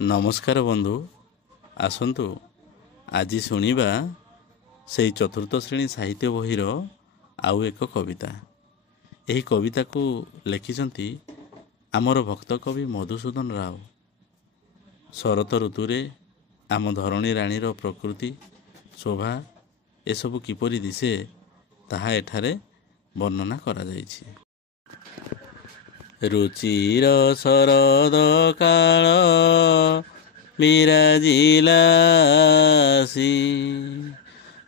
नमस्कार बंधु आसतु आज शुणा से चतुर्थ श्रेणी साहित्य बहीर आउ एक कविता। यही कविता को लिखिं आमर भक्त कवि मधुसूदन राव। शरत ऋतुरे आम धरणी राणीर प्रकृति शोभा एसबू किपरि दिशे ताहा एठारे वर्णना करा जाइछि। रुचिर शरद काल विराजिला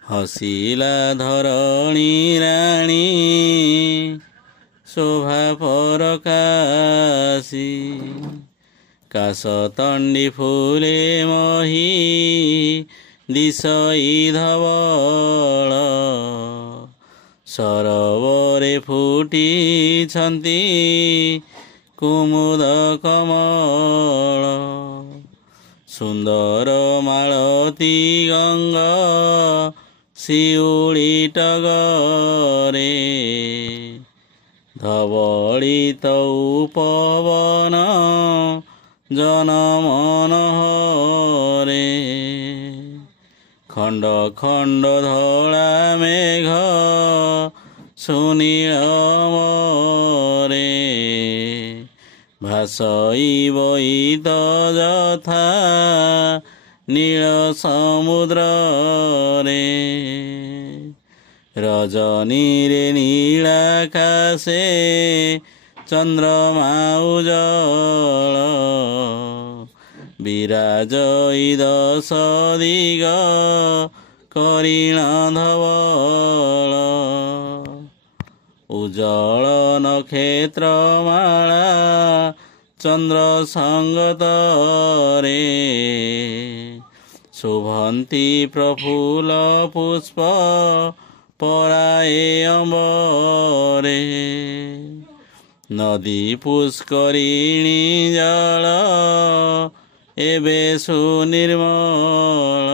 हसिला धरणी राणी शोभा परकाशी। काशतंडी फूले मही दिशई धवल सरोवरे फुटी छंती कुमुद कमल। सुंदर मालती गंगा शिउली टगरे धवलित पवन जनमन हरे। खंड खंड धला मेघ सुनील मरे भासई बहित यथा नील समुद्र रे। रजनी रे नीलाकाशे चंद्रमा उज्ज्वल विराजई दश दिग करिण धवल। उज्ज्वल नक्षत्रमाला चंद्र संगत रे शोभंती प्रफुल्ल पुष्प पराए अम्बरे। नदी पुष्करिणी जल एबे सुनिर्मल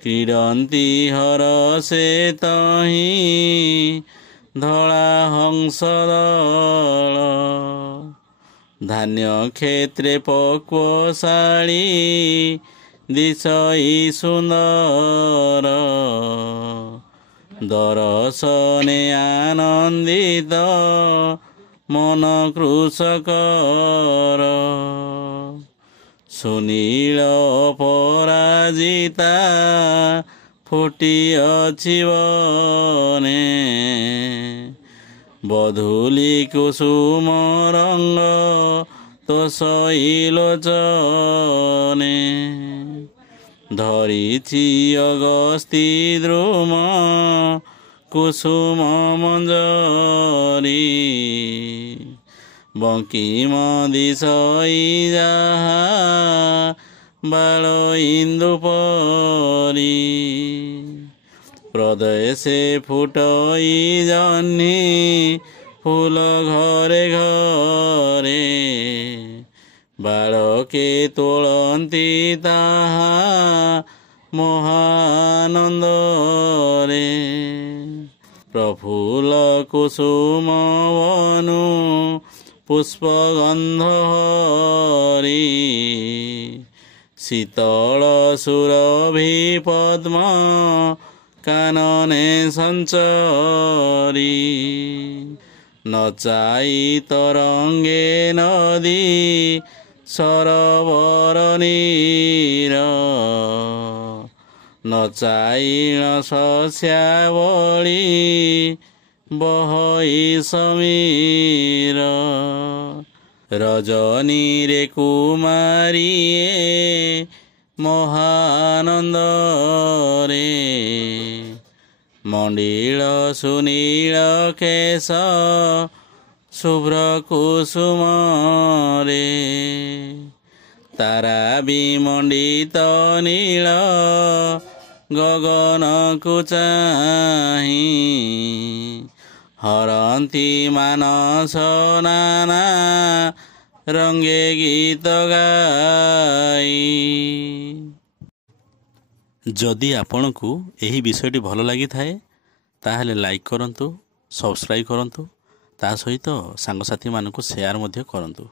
क्रीडंती हरसे तहीं धला हंस दल। धान्य क्षेत्रे पक्वशाली दिशई सुंदर दर्शने आनंदित मन कृषकर। सुनील पराजिता फुटी अछि बने बधूली कुसुम रंग तोषई लोचने। धरिछि अगस्ती द्रुम कुसुम मंजरी बंकिम दिशई जहा बाल इंदु परी। प्रदेशे फुटई जह्नी फूल घरे घरे बालके तोलंती ताहा महानंद रे। प्रफुल्ल कुसुम वनु पुष्प गंध हरी शीतल सुरभि पद्म कानने संचरी। नचाई तरंगे नदी सरोवर नीर नचाई शस्यावली बहई समीर। रजनी रे कुमारिये महानंद रे मंडिल सुनील केश शुभ्र कुसुम रे। तारा विमंडित नील गगन को चाही हरंती मानस नाना रंगे गीत गाई। जदि आपनकु एही विषयटी भल लगी थाए ताहले लाइक करंतु, सब्सक्राइब करंतु, ता सहित सांगसाथी मानकु शेयर मध्य करंतु।